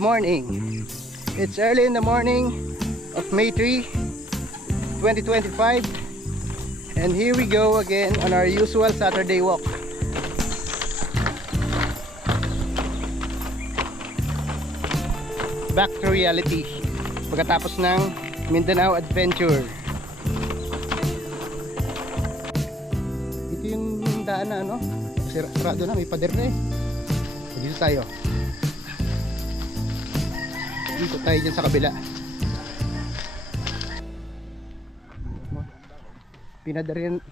morning. It's early in the morning of May 3, 2025, and here we go again on our usual Saturday walk. Back to reality pagkatapos ng Mindanao adventure. Ito yung daan na ano, sarado na, may pader na eh. Dito tayo. Dito tayo dyan sa kabila.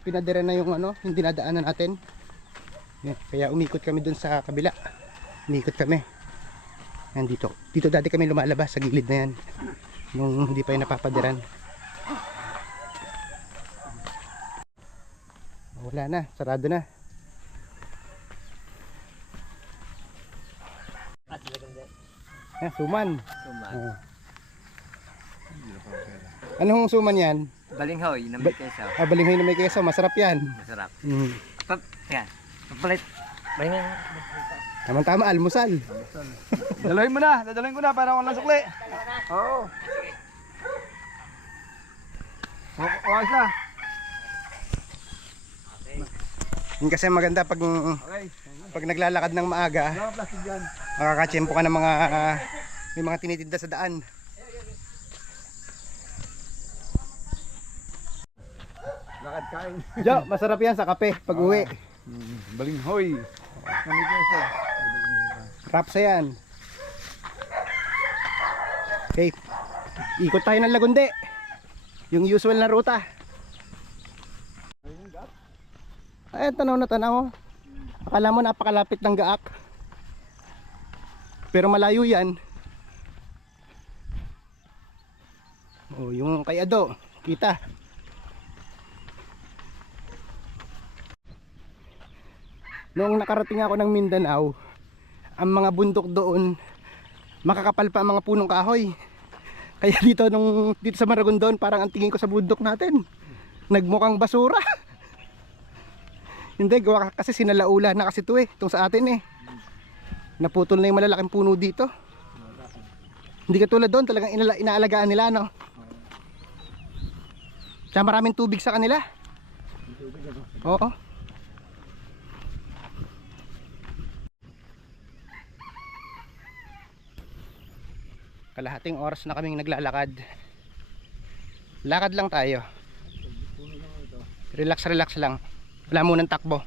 Pinadera na yung ano, yung dinadaanan natin. Kaya umikot kami dun sa kabila. Umikot kami. Nandito. Dito dati kami lumalabas sa gilid na yan. Nung hindi pa yung napapadiran. Wala na, sarado na. Suman. Anong suman yan? Balinghoy na may keso. Balinghoy na may keso, masarap yan. Masarap. Yan. Papalit. Balinghoy. Tama-tama, almusal. Dalahin mo na, dadalhin ko na para walang sukli. Oo. Oras na. Yun kasi maganda pag naglalakad ng maaga, makakatsyempo ka ng mga may mga tinitinda sa daan. Lakad kain. Jo, masarap yan sa kape pag uwi. Balinghoy. Namigay. Rapsa yan. Okay, ikot tayo ng Lagundi, yung usual na ruta. Ay, tanaw na tanaw. Akala mo napakalapit ng Gaak, pero malayo yan. Oh, yung kay Ado, kita. Noong nakarating ako ng Mindanao, ang mga bundok doon makakapal pa ang mga punong kahoy. Kaya dito sa Maragondon, parang ang tingin ko sa bundok natin, nagmukhang basura. Hindi, gawa kasi sinalaula na kasi ito eh, itong sa atin eh. Naputol na yung malalaking puno dito. Hindi katulad doon, talagang inaalagaan nila, no? Tsaka maraming tubig sa kanila. Oo. Kalahating oras na kaming naglalakad. Lakad lang tayo. Relax lang. Wala munang takbo.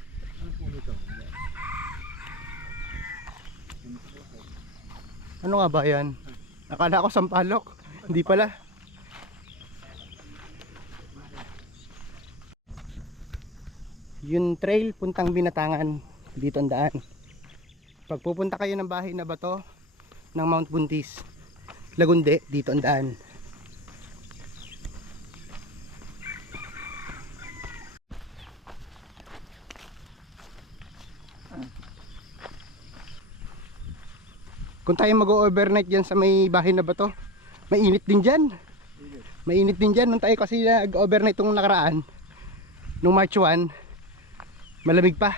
Ano nga ba yan? Akala ko sampalok. Hindi pala. Yung trail puntang Binatangan, dito ang daan. Pag pupunta kayo ng bahay na bato ng Mount Buntis, Lagundi, dito ang daan. Kung tayo mag-overnight dyan sa may bahay na bato, mainit din dyan. Mainit din dyan. Nung tayo kasi nag-overnight itong nakaraan, nung March 1, malamig pa.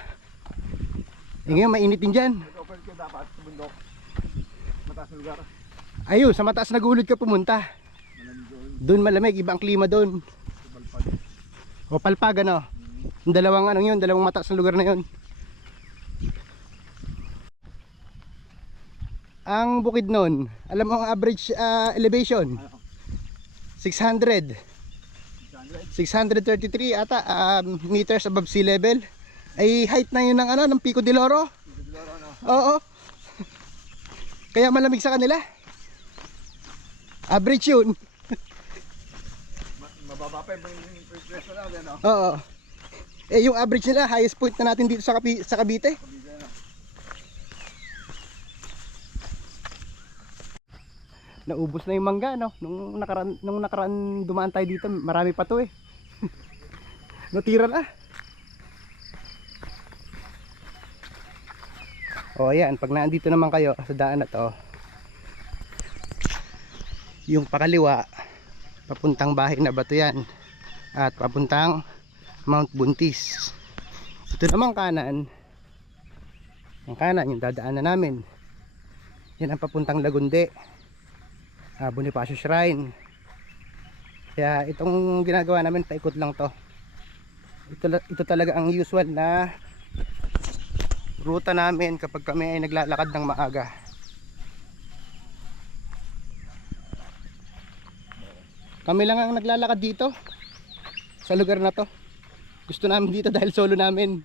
Ngayon mainit din dyan. Dapat sa bundok. Mataas na lugar. Ayun, sa mataas na gulod ka pumunta. Doon malamig, ibang klima doon. O Palpag ano. Yung dalawang ano yun, dalawang mataas na lugar na yun. Ang bukid noon, alam mo ang average elevation? 600. 633 ata meters above sea level. Ay height na yun ng ano, ng Pico de Loro. Oo. Kaya malamig sa kanila. Average yun. Mababa pa yung presyo natin, no? Oo. Eh yung average nila, highest point na natin dito sa Cavite. Naubos na yung mangga, no? Nung nakaraan dumaan tayo dito, marami pa to eh. Natira na. O ayan, pag naandito naman kayo sa daan na to, yung pakaliwa papuntang bahay na bato yan at papuntang Mount Buntis. Ito naman kanan, yung kanan yung dadaanan namin. Yan ang papuntang Lagundi, Bonifacio Shrine. Kaya itong ginagawa namin, paikot lang to. Ito talaga ang usual na ruta namin kapag kami ay naglalakad ng maaga. Kami lang ang naglalakad dito sa lugar na to. Gusto namin dito dahil solo namin.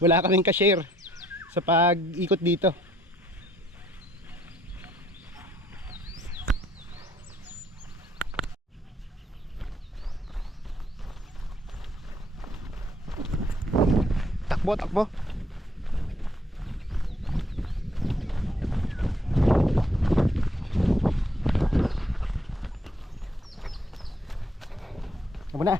Wala kaming ka-share sa pag-ikot dito. Takbo, takbo. Takbo na.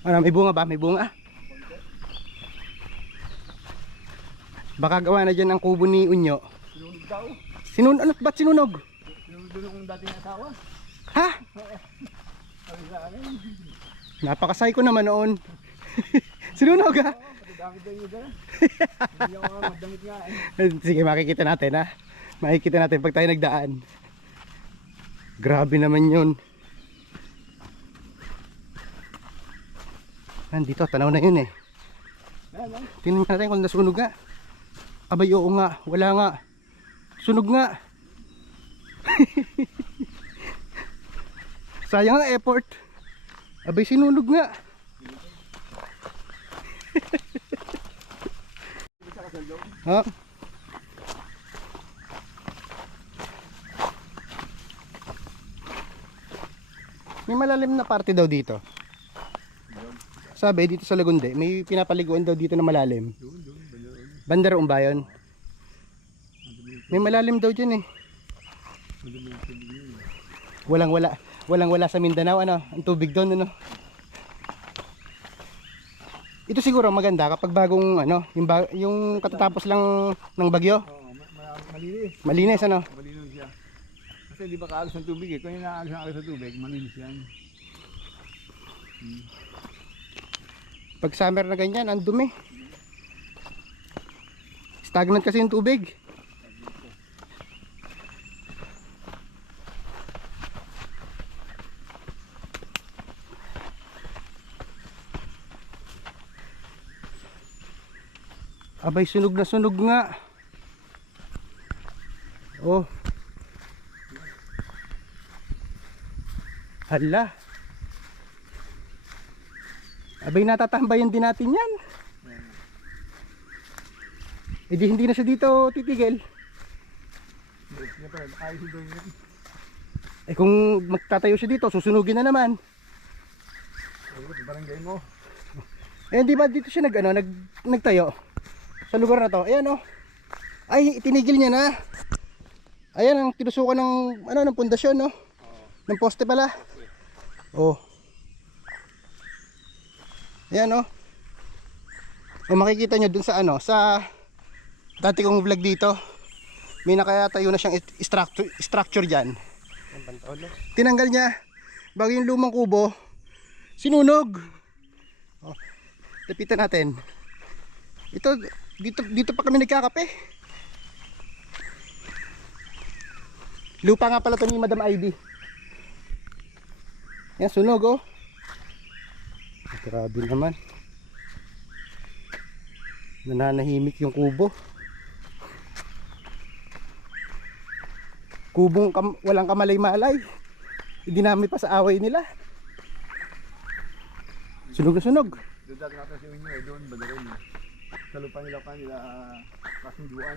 Ano, may bunga ba? May bunga? Baka gawa na dyan ang kubo ni Unyo. Sinunog daw. Ano? Ba't sinunog? Sinunog doon ang dating asawa. Ha? Sabi sa akin. Napakasay ko naman noon. Sinunog ha? Matadamit daw yun dyan. Hindi ako nga magdamit nga Sige, makikita natin ha. Makikita natin pag tayo nagdaan. Grabe naman yun. Nandito, tanaw na yun eh. Tingnan natin kung nasunog nga. Abay, oo nga, wala nga. Sunog nga. Sayang ang effort. Abay, sinunog nga. Ha? May malalim na parte daw dito. Sabi dito sa Lagundi, may pinapaliguan daw dito na malalim. Bandar Umbayon. May malalim daw dyan eh. Walang wala sa Mindanao ano, ang tubig doon ano. Ito siguro maganda kapag bagong ano, yung katatapos lang ng bagyo. Malinis. Malinis ano. Malinis siya. Kasi di ba kaalis ng tubig eh. Kung yung naalis ng tubig, malinis yan. Pag summer na ganyan, ang dumi. Stagnant kasi yung tubig. Abay, sunog na sunog nga. Oh. Hala. Abay, natatambayan din natin yan. E di hindi na siya dito titigil. Eh kung magtatayo siya dito, susunugin na naman. Barangay mo. Eh di ba dito siya nagtayo sa lugar na to? Ayan oh. Ay, itinigil niya na. Ayan ang tinusukan ng pundasyon no. Ng poste pala. Oh. Ayan oh. O makikita nyo dun sa sa dati kong vlog dito. May nakatayo na siyang structure dyan. Tinanggal niya bago yung lumang kubo. Sinunog. Oh. Tapitan natin. Ito dito pa kami nagkakape. Lupa nga pala ito ni Madam Ivy. Yan, sunog oh. Grabe naman. Nananahimik yung kubo. Kubong walang kamalay-malay. Dinami pa sa away nila. Sunog na sunog. Doon dati natin si Unyo eh, doon, badarin eh. Sa lupa nila Kasunduan.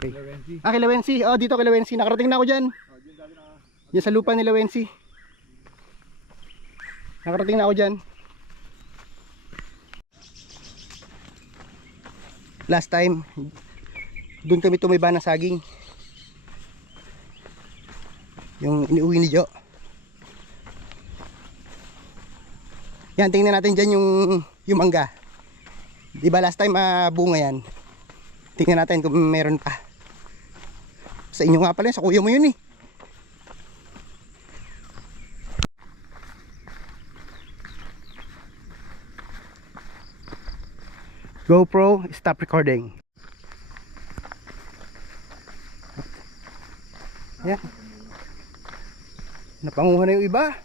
Okay. Lawensi. Kilawensi. Oh, dito Kilawensi. Nakarating na ako dyan. Diyan dati na. Yan sa lupa ni Lawensi. Nakarating na ako dyan. Last time, doon kami tumiba ng saging. Yung iniuwi ni Jo. Yan, tingnan natin dyan yung mangga. Diba last time bunga yan. Tingnan natin kung meron pa. Sa inyo nga pala, sa kuya mo yun eh. GoPro, stop recording. Yan. Napanguha na yung iba.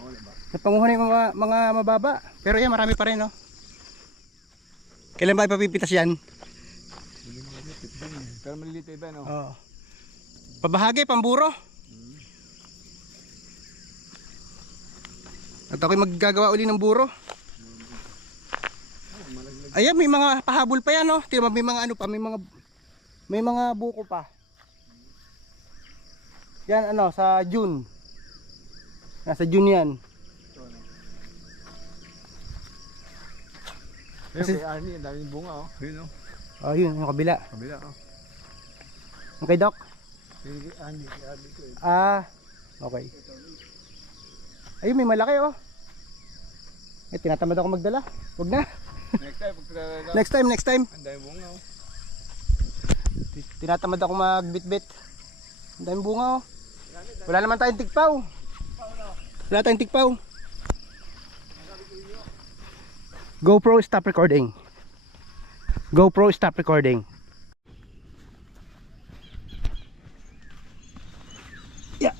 Oo, diba? Napanguha na yung mga mababa. Pero yan, marami pa rin, no? Kailan ba ipapipitas yan? Pero maliliit iba, no? Oo. Pabahagi, pamburo. At ako'y maggagawa uli ng buro. Ayan, may mga pahabol pa yan, no? Tingnan mo, may mga ano pa, may mga buko pa. Yan, ano, sa June. Nasa June yan. Kasi kay Arnie, ang daming bunga, oh. Yun, oh. Oh, yun, yung kabila. Kabila, oh. Yung kay Doc. Kay Arnie ko, eh. Ah, okay. Ayun, may malaki, oh. Eh, tinatamad ako magdala. Wag na. Next time, Next time. ang daming bunga, oh. Tinatamad ako magbitbit. Ang daming bunga, oh. Wala naman tayong tigpaw. Wala tayong tigpaw. GoPro, stop recording. GoPro, stop recording. Yeah.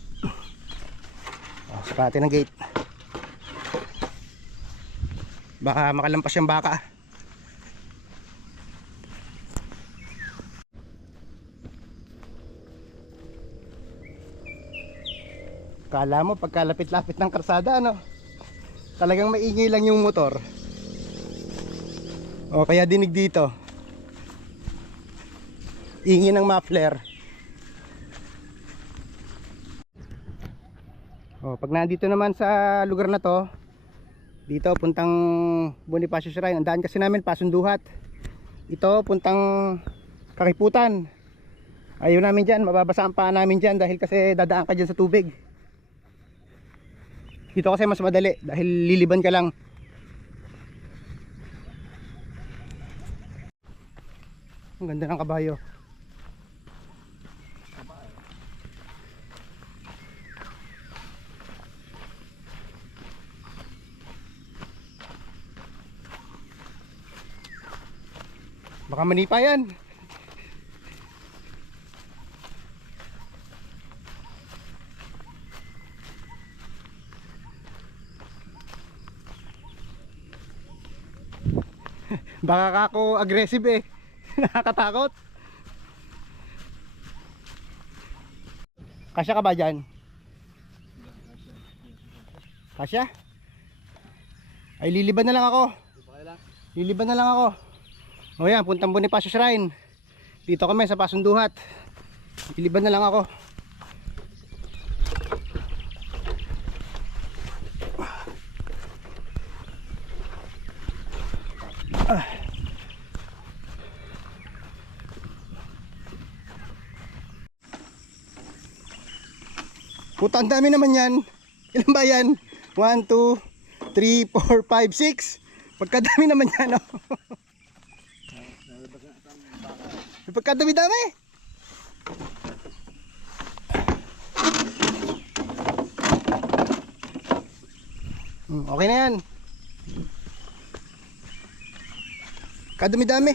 Oh, sakatin ng gate. Baka makalampas yung baka. Kala mo pagkalapit-lapit ng karsada, ano? Talagang maingay lang yung motor. O kaya dinig dito. Ingay ng muffler. O pag nandito naman sa lugar na to, dito puntang Bonifacio Shrine. Ang daan kasi namin Pasunduhat. Ito puntang Kakiputan. Ayaw namin dyan, mababasa ang paa namin dyan dahil kasi dadaan ka dyan sa tubig. Dito kasi mas madali dahil liliban ka lang. Ang ganda ng kabayo. Baka manipa yan. Baka ako aggressive eh. Nakakatakot. Kasya ka ba dyan? Kasya? Ay liliban na lang ako. Liliban na lang ako. O yan, puntang Bonifacio Shrine. Dito kami sa Pasunduhat. Liliban na lang ako. Puta, ang dami naman yan. Ilan ba yan? 1, 2, 3, 4, 5, 6. Pagkadami naman yan, oh. Pagkadami-dami. Okay na yan. Kadami-dami.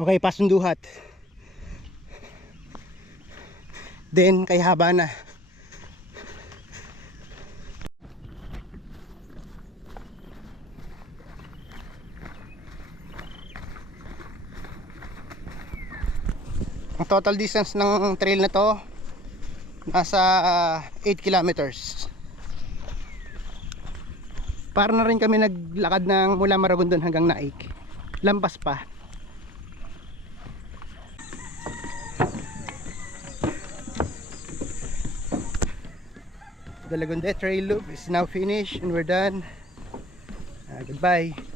Okay, Pasunduhat. Then kay Habana. Ang total distance ng trail na to Nasa 8 kilometers. Para na rin kami naglakad ng mula Maragondon hanggang Naik. Lampas pa. The Lagunde Trail Loop is now finished and we're done. Goodbye.